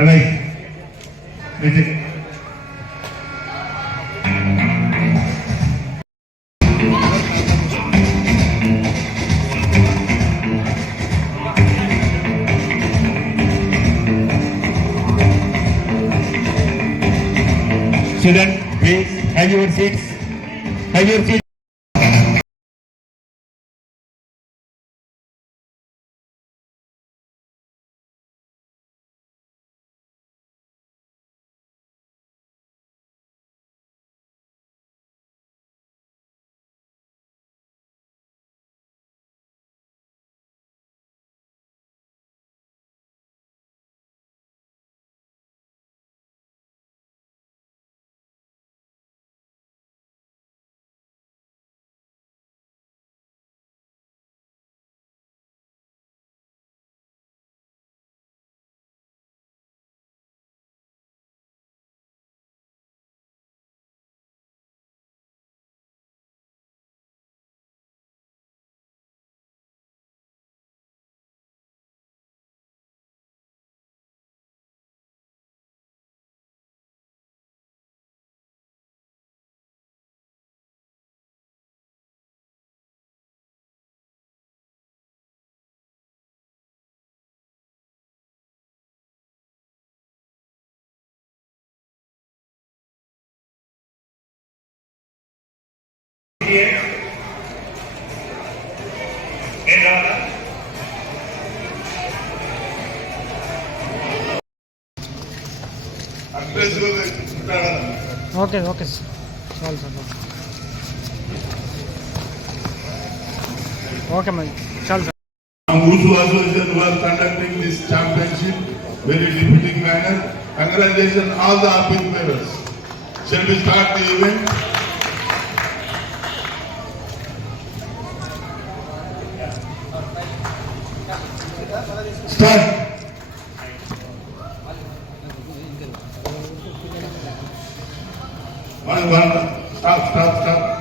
Alright. Wait a Student, please have your seats. Have your seats. Okay okay sir చాలు sir okay మరి చాలు sir Who's association who are conducting this championship very defeating manner. Congratulations all the appeal bearers. Shall we start the event? One, stop, stop, stop.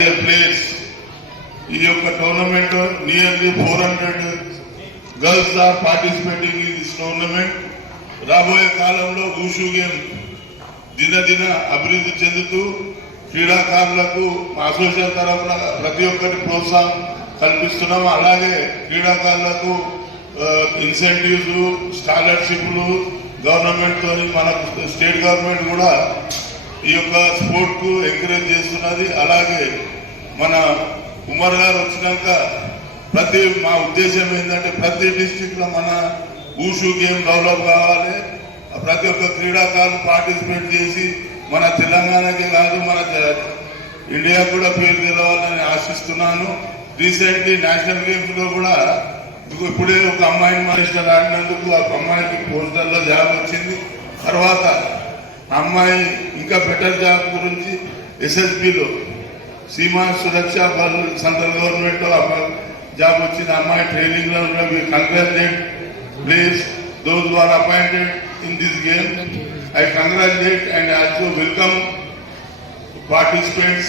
Highlight place ఈ యొక్క tournament nearly four hundred girls are participating in this tournament రాబోయే కాలంలో ఊషు game దినదిన అభివృద్ధి చెందుతూ క్రీడాకారులకు మా association తరఫున ప్రతి ఒక్కరి ప్రోత్సాహం కల్పిస్తున్నాం. అలాగే క్రీడాకారులకు uh, ఇన్సెంటివ్స్ స్కాలర్షిప్లు గవర్నమెంట్తో మన స్టేట్ గవర్నమెంట్ కూడా ఈ యొక్క స్పోర్ట్కు ఎంకరేజ్ చేస్తున్నది. అలాగే మన ఉమర్ గారు వచ్చినాక ప్రతి మా ఉద్దేశం ఏంటంటే ప్రతి డిస్టిక్లో మన ఊషు గేమ్ డెవలప్ కావాలి. ప్రతి ఒక్క క్రీడాకారులు పార్టిసిపేట్ చేసి మన తెలంగాణకే కాదు మన ఇండియా కూడా పేరు తెలవాలని ఆశిస్తున్నాను. రీసెంట్లీ నేషనల్ గేమ్స్లో కూడా ఇప్పుడే ఒక అమ్మాయిని మాస్టర్ ఆడినందుకు ఆ అమ్మాయికి పోస్టర్లో జాబ్ వచ్చింది. తర్వాత ఆ అమ్మాయి ఇంకా బెటర్ జాబ్ గురించి ఎస్ఎస్బిలో సీమా సురక్ష బల్ సెంట్రల్ గవర్నమెంట్ అమ్మాయి జాబ్ వచ్చింది. అమ్మాయి ట్రైనింగ్లో congratulate please those are appointed in this game I congratulate and also welcome participants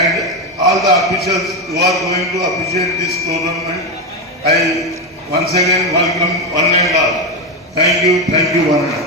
and all the officials who are going to appreciate this tournament. I once again welcome one and all. Thank you, thank you one and all.